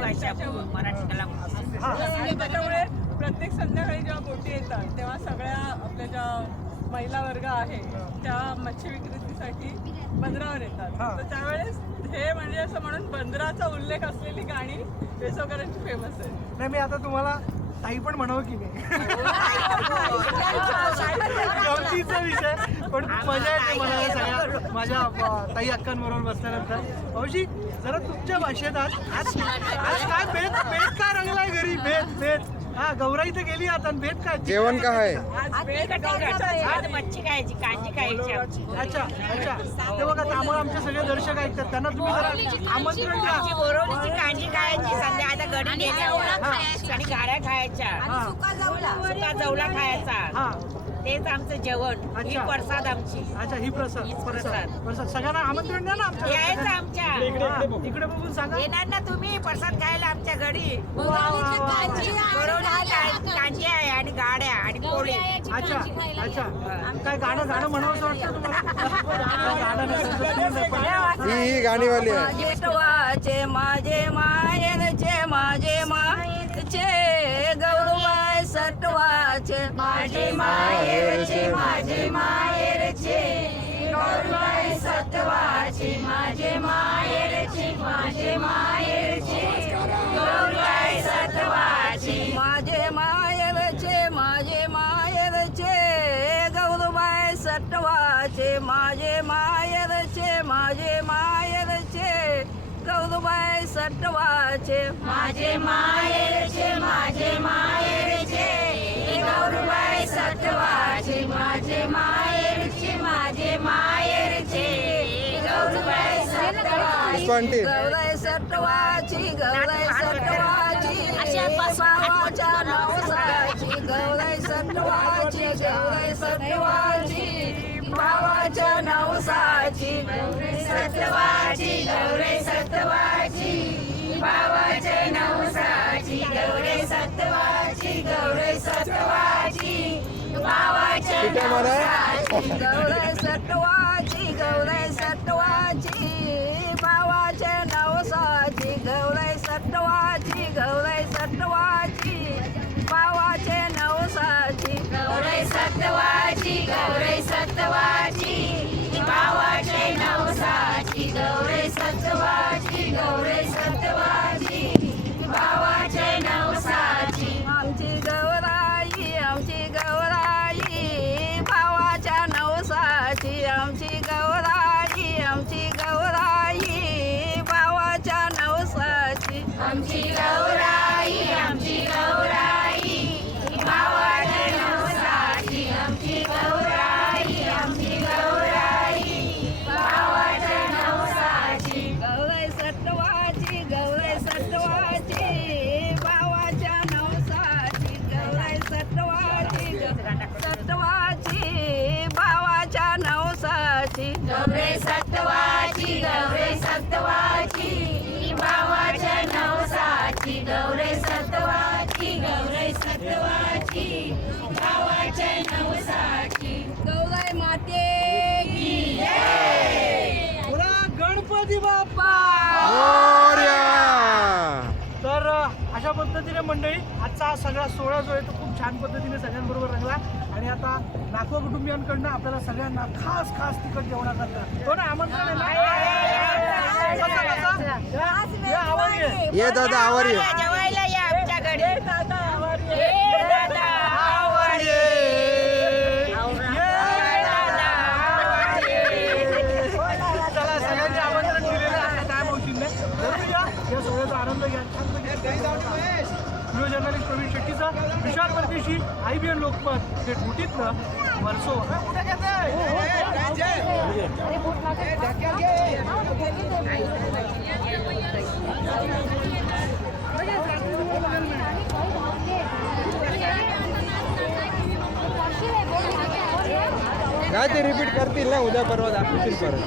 भाषा मराठीला. आणि त्याच्यामुळे प्रत्येक संध्याकाळी जेव्हा बोटी येतात तेव्हा सगळ्या आपल्या ज्या महिला वर्ग आहे त्या मच्छी विक्रीसाठी बंदरावर येतात. तर त्यावेळेस हे म्हणजे असं म्हणून बंदराचा उल्लेख असलेली गाणी वेसवकरांची फेमस आहे. नाही, मी आता तुम्हाला ताई पण म्हणावं की नाही, गमतीचा विषय, पण मजा येते मला सगळ्या माझ्या ताई अक्कांबरोबर बसल्यानंतर. भाऊजी जरा तुमच्या भाषेत आज काय बेत काय रंगलाय घरी? बेत हा गौराई तर गेली आता, बेत काय जेवण काय आहे? आज मच्छी खायची, कांजी खायची. अच्छा ते बघा, त्यामुळे आमचे सगळे दर्शक ऐकतात, त्यांना तुम्ही जरा आमंत्रण द्या. बोरवलीची कांजी खायची, संध्या आता गडी गेल्या आणि गाड्या खायच्या, सुका जवला खायचा. तेच आमचं जेवण, ही प्रसाद आमची. अच्छा, ही प्रसाद सगळ्यांना आमंत्रण द्या ना आमच्या. यायचं आमच्या इकडे बघून सांगा. येणार ना तुम्ही प्रसाद खायला आमच्या घरी. कांजी आहे आणि गाड्या आणि पोळी. अच्छा काय गाणं म्हणावंसं वाटतं तुम्हाला? ही गाणीवाली आहे. विठवाचे माझे मायरचे माझे मायरचे गौरवाय सटवाचे माझे मायरचे माझे मायरचे गौरवाय सटवाचे माझे मायरचे माझे मायरचे गौरवाय सटवाचे माझे मायरचे माझे मायरचे गौरवाय सटवाचे माझे मायरचे माझे मायरचे गौरवाय सटवाचे माझे मायरचे माझे मायरचे गौरवाय सटवाचे माझे मायरचे माझे मायरचे गौरवाय सटवाचे गौराय सटवाची गौराय सटवाची भावाच्या नवसाची गौराय सटवाची गौराय सटवाची भावाच्या नवसाची गौराय सटवाची गौराय सटवाची भावाच्या नवसाची गौराय सटवाची गौराय सटवाची भावाच्या नवसाची गौराय सटवाची गौराय सटवाची भावाच्या नवसाची गौराय सटवाची गौराय सटवाची भावाच्या नवसाची गौराय सटवाची गौराय सटवाची भावाच्या नवसाची गौराय सटवाची गौराय सटवाची भावाच्या नवसाची आमची गौराई भावाच्या नवसाची आमची गौराई भावाच्या नवसाची आमची गौराई भावाच्या नवसाची आमची गौराई भावाच्या नवसाची गौराय सटवाची भावाच्या नवसाची गौराय सटवाची भावाच्या नवसाची गौराय सटवाची भावाच्या नवसाची गौराय सटवाची भावाच्या नवसाची गौराय माते की जय. गणपती बाप्पा. तर अशा पद्धतीने मंडळी आजचा हा सगळा सोहळा जो आहे तो खूप छान पद्धतीने सगळ्यांबरोबर रंगला. आणि आता नाखवा कुटुंबियांकडनं आपल्याला सगळ्यांना खास तिखट जेवणाकरता हो ना आमंत्रण ये दादा आवर ये. जेवायला या आमच्या घरी. चला सगळ्यांनी आमंत्रण दिलेलं आहे त्या मावशींनी. या सोहळ्याचा आनंद घ्या. व्हिडिओ जर्नलिस्ट प्रवीण शेट्टीचा विशाल परदेशी IBN लोकमत हे ढुटीतलं वर्सो. काय ते रिपीट करतील ना, उद्या परवा दाखवतील परत.